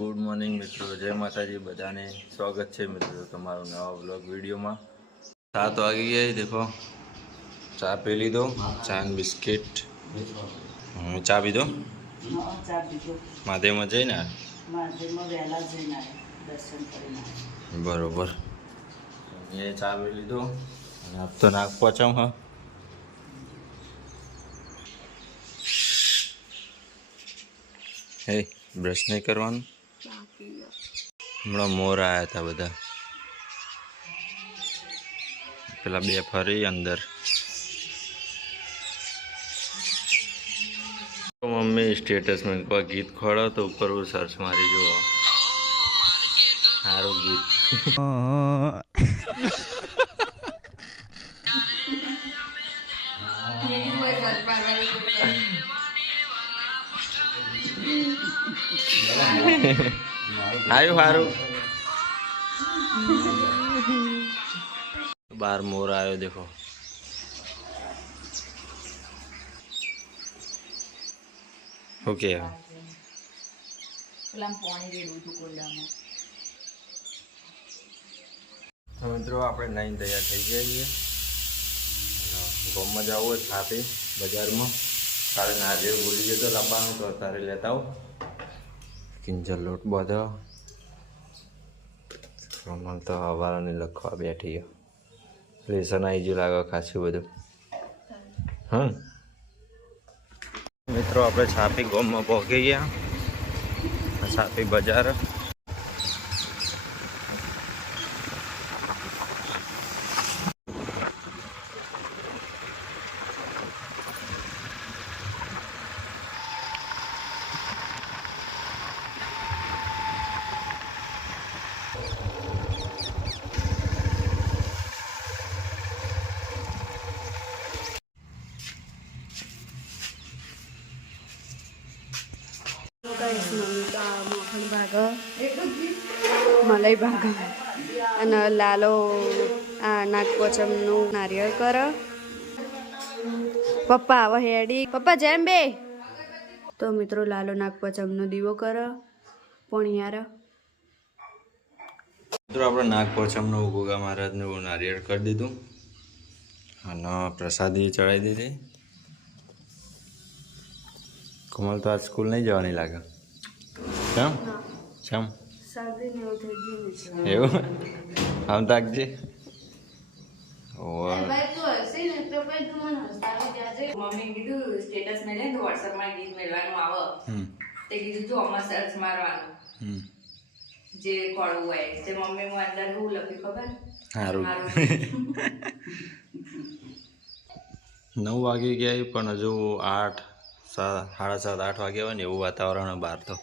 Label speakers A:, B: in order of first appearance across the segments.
A: Good morning મિત્રો જય માતાજી બધાને સ્વાગત છે મિત્રો તમારો નવા બ્લોગ વિડીયોમાં. સાત વાગી ગયા દેખો. ચા પી લીધો ચા ને બિસ્કિટ. ચા પીધો? માધેમાં જઈને. બરોબર. એ ચા પી લીધો અને આપ તો નાક પચમ હા. હે બ્રશ નહીં કરવાનું? હમણાં મોર આવ્યા હતા બધા. પેલા બે ફરી અંદર. તો મમ્મી સ્ટેટસ મૂકવા ગીત ખોડો તો ઉપર સર્ચ મારી જુઓ. સારું ગીત. આવ્યું સારું બાર મોર આવ્યો દેખો. ઓકે મિત્રો આપણે નાઈન તૈયાર થઈ ગયા છીએ. ગોમમાં જવું હોય ખાતે બજારમાં. તારે નારિયેળ ભૂલી જતો લાવવાનું તો સારી લેતા આવો. કિંજલ લોટ બધો? કમલ તો હવારાની લખવા બેઠી. લેસન આવી ગયું લાગે ખાસું બધું. હા મિત્રો, આપણે છાપી ગોમમાં પહોંચી ગયા. છાપી બજાર
B: મોહન ભાગ મલાઈ ભાગ. અને લાલો, આ નાગપોચમનું નારિયેળ કર. પપ્પા, હવે હેડી પપ્પા, જેમ બે. તો મિત્રો, લાલો નાગપોચમનો દીવો કર. પોણિયાર
A: મિત્રો, આપણે નાગપોચમનો ગોગા મહારાજનું નારિયેળ કરી દીધું. અને પ્રસાદી ચડાવી દીધી. કમલ તો આજ સ્કૂલ નહીં જવાની લાગે. કેમ? કેમ એવું? આમ તાકજે.
C: મમ્મી કીધું સ્ટેટસ મેલે તો વોટ્સઅપમાં ગીત મેળવાનું આવે.
A: હમ.
C: તે કીધું જો આમાં સર્ચ મારવાનું.
A: હમ.
C: જે ખોળવું હોય તે મમ્મી હું અંદર હું લખી ખબર?
A: સારું. નવ વાગી ગયા પણ હજુ આઠ સાત સાડા સાત આઠ વાગ્યા હોય ને એવું વાતાવરણ બહાર તો.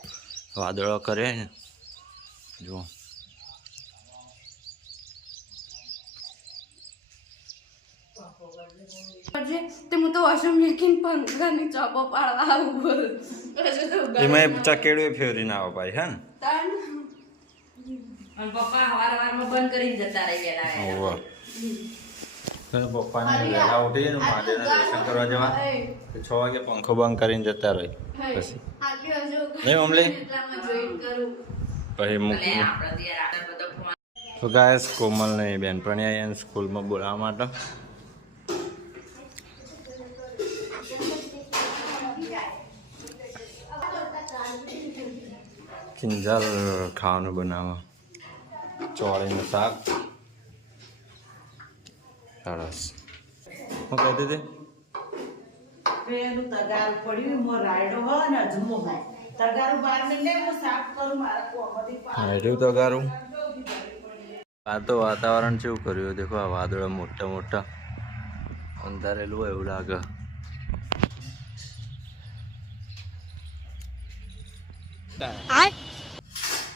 A: વાદળો કરે ને. જુઓ.
B: તે હું તો વોશરૂમ મેકીને પંખાની ચોપો પાડવા આવું
A: એમાં ચકેડું ફેરવીને આવો ભાઈ હે ને?
C: અને પપ્પા હવાર હવારમાં બંધ કરીને જતા રહી
A: તને પપ્પાને વહેલા ઉઠી ને મહાદેવના દર્શન કરવા જવા. તો છ વાગે પંખો બંધ કરીને જતા રહી. પછી. નહીં મમલી પછી મૂકી
C: અને આપણે કોમલ
A: તો કોમલને બેનપણી આવી એને સ્કૂલમાં બોલાવવા માટે. કિંજલ ખાવાનું બનાવવા. ચોળીનું શાક. સરસ હું કહી દીધી?
D: પેલું તગારું પડ્યું મોં રાયડો હોય ને અજમો હોય. તગારું બહાર નીકળે હું સાફ કરું મારા કોમાંથી પાણી
A: હેઠું તો ગારું આ તો વાતાવરણ કેવું કર્યું દેખો આ વાદળો મોટા મોટા. અંધારેલું હોય એવું લાગે.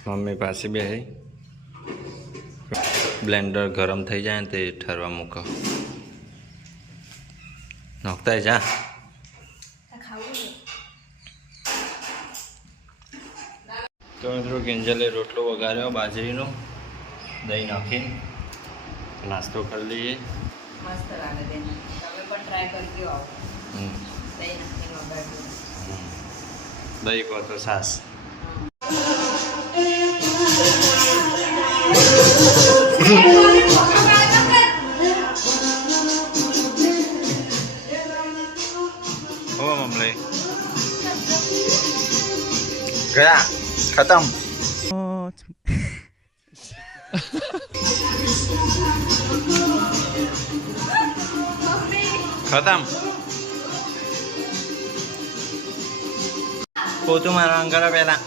A: મમ્મી પાસે બે બ્લેન્ડર ગરમ થઈ જાય ને તે ઠરવા મૂકો. નોખતા જા. તો મિત્રો કિંજલે રોટલો વઘાર્યો બાજરીનો. દહીં નાખીને નાસ્તો કરી લઈએ.
C: મસ્ત લાગે તમે પણ ટ્રાય કરજો દહીં નાખીને.
A: દહીં કહો તો સાસ. ખતમ ખતમ પોતું મારવા કરો પેલા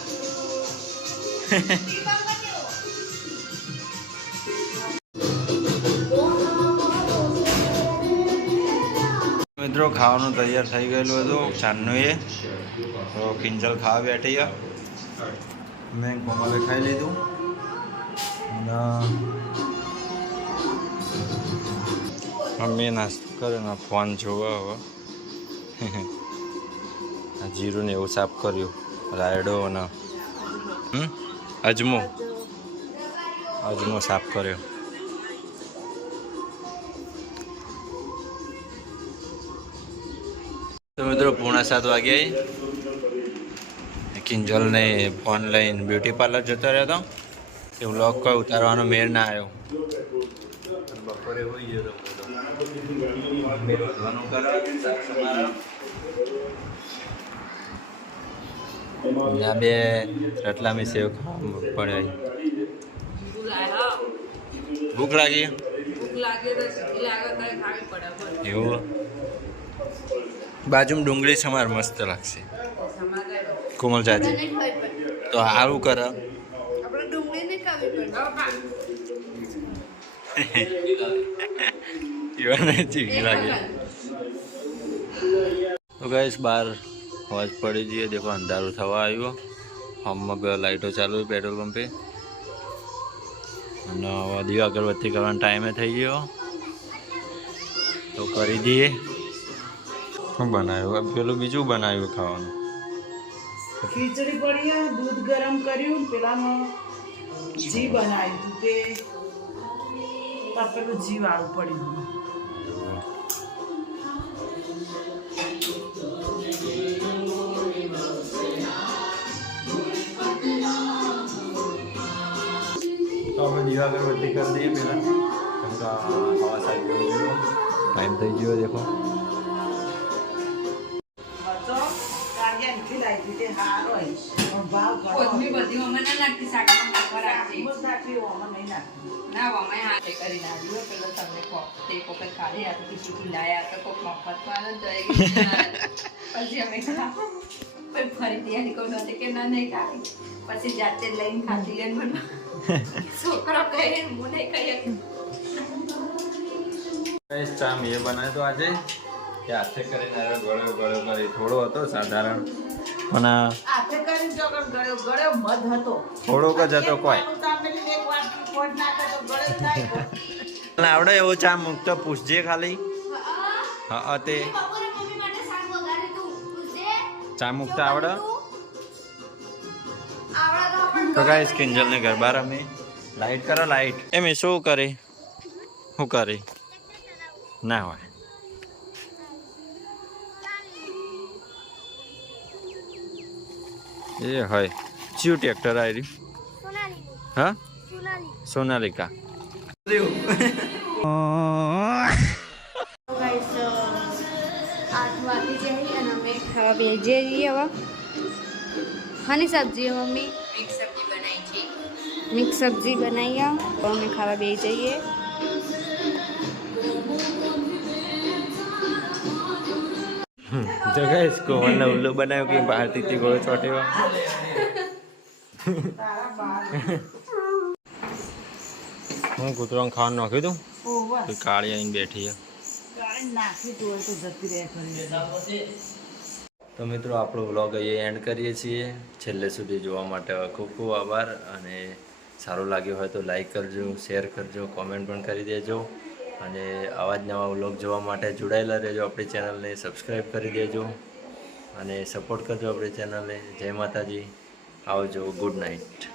A: મિત્રો ખાવાનું તૈયાર થઈ ગયેલું હતું. સાંજનું એ. તો કિંજલ ખાવા બેઠી છે. મેં કોમલે ખાઈ લીધું. અને મમ્મીએ નાસ્તો કર્યો ફોન જોવા હવે. જીરું ને એવું સાફ કર્યું. રાયડો અને? અજમો. અજમો સાફ કર્યો. તો મિત્રો, પૂણા સાત વાગે કિંજલ ને ફોન લઈને બ્યુટી પાર્લર જતો રહ્યો હતો એ વ્લોગ કોઈ ઉતારવાનો મેળ ના આવ્યો. બપોરે હોઈ ગયો. ત્યાં બે રટલામી સેવ ખાવા પડે ભૂખ લાગી? એવું? બાજુમાં ડુંગળી સમાર મસ્ત લાગશે. કોમલ ચાચી તો સારું કર. ચીકી લાગે. તો ગાઈશ બહાર અવાજ પડી જઈએ દેખો અંધારું થવા આવ્યું. હમણાં લાઇટો ચાલુ પેટ્રોલ પંપે. અને હવે દીવા અગરબત્તી કરવાનો ટાઈમે થઈ ગયો. તો કરી દઈએ. શું બનાવ્યું? પેલું બીજું બનાવ્યું ખાવાનું?
D: ખીચડી પડી દૂધ ગરમ કર્યું પેલામાં ઘી બનાવ્યું હતું તે પેલું ઘી વાળું પડ્યું
A: તો આપણે દીવા અગરબત્તી કરી દઈએ પહેલાં. કેમ કે હવા સાહેબ ટાઈમ થઈ ગયો દેખો.
D: મરચો કાઢ્યા નથી લાગી તે હારો પણ ભાવ ઘણો
C: બધી મમ્મી ના નાખતી શાકમાં
D: નહીં નાખ્યું.
C: ના હા તે કરી નાખ્યું પેલો તમને કોક તે વખત કાઢી આ તો ખીચડી લાયા તો કોક દઈ પછી અમે. ફરી તૈયારી કરું નથી કે ના નહીં ખાવી પછી જાતે લઈને ખાતી લઈને મને છોકરો કહે હું નહીં કહી
A: ચા મેં બનાવ્યો આજે. કે હાથે કરીને ગળ્યો ગળ્યો કરી થોડો હતો સાધારણ. પણ થોડોક જ હતો કોઈ. આવડે એવો ચા મૂકતો પૂછજે ખાલી. હા તે. ચા મૂકતા આવડે?
B: આવડે તો
A: ગાઈસ કિંજલ ને ગરબા રમે લાઈટ કરો લાઈટ. એમ એ શું કરે? શું કરે? ના હોય. એ હોય. ચિયું ટ્રેક્ટર આવી રહ્યું હા? સોનાલિકા.
B: હાની સબ્જી મમ્મી
C: મિક્સ સબ્જી બનાવી છે
B: મિક્સ સબ્જી બનાવી અમે ખાવા બે જઈએ.
A: તો ગાઈસ કોવલને ઉલ્લુ બનાવ્યો કે ભારતીથી ગોળો ચોટ્યો હું કૂતરાને ખાવાનું નાખ્યું તું
D: કોઈ
A: તો કાળી આવીને બેઠી. તો મિત્રો આપણો વ્લોગ અહીંયા એન્ડ કરીએ છીએ. છેલ્લે સુધી જોવા માટે ખૂબ ખૂબ આભાર. અને સારું લાગ્યું હોય તો લાઈક કરજો શેર કરજો કોમેન્ટ પણ કરી દેજો. અને આવા જ નવા વ્લોગ જોવા માટે જોડાયેલા રહેજો આપણી ચેનલને સબસ્ક્રાઈબ કરી દેજો અને સપોર્ટ કરજો આપણી ચેનલને. જય માતાજી. આવજો. Good night.